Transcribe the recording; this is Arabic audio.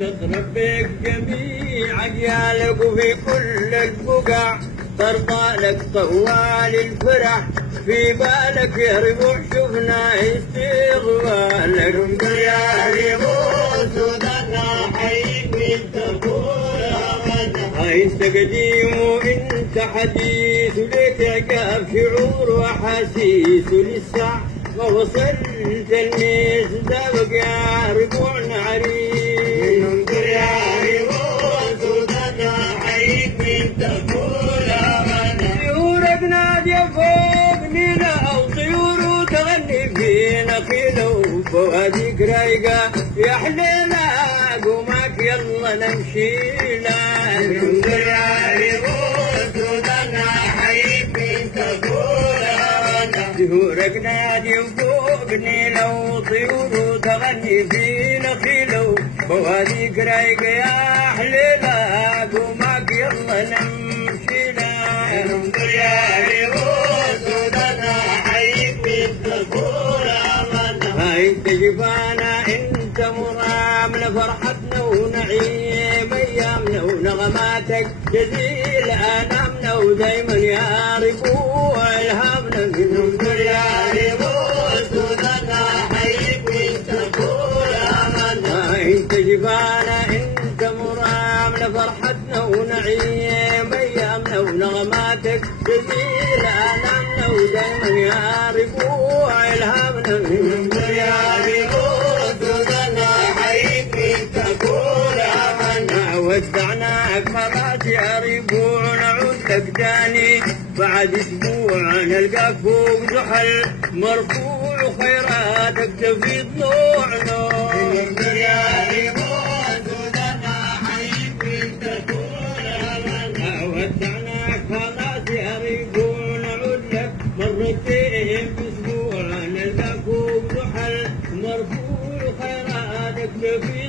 تتربك جميع عيالك وفي كل البقع ترضى لك طوال الفرح في بالك يا ربوع شفنا استغفال لك يا ربوع سودنا حيك من تقول انت قديم وانت حديث ولك عقاب شعور واحاسيس ولسه ما وصلت الميس سابق يا ربوعنا عريس انظر يا ربوع سودنا حيك من تقول طيورك نادية فوق نينا وطيور تغني في نخيل وفواديك رايقة يا حليلة قومك يلا نمشي لا انظر يا ربوع سودنا حيك من تقول طيورك نادية فوق نينا وطيور تغني في نخيل وفواديك رايقة يا حليلة قومك يلا نمشي لا انظر يا ربوع سودنا حيك من تقول انت جفانا انت مرامنا فرحتنا ونعيم ايامنا ونغماتك جزيل انامنا ودايما يا ربوع الهامنا انظر يا ربوع سودنا حيك من تقول انت جفانا انت مرامنا فرحتنا ونعيم ايامنا ونغماتك جزيل انامنا ودايما يا ربوع الهامنا انظر يا ربوع سودنا حيك من تقول امنا ودعناك خلاص يا ربوع نعود لك تاني بعد اسبوع نلقاك فوق زحل مرفوع وخيراتك تفيض ضلوعنا انظر يا ربوع سودنا حيك من تقول امنا ودعناك خلاص يا ربوع نعود لك مرتين باسبوع نلقاك فوق زحل مرفوع وخيراتك تفيض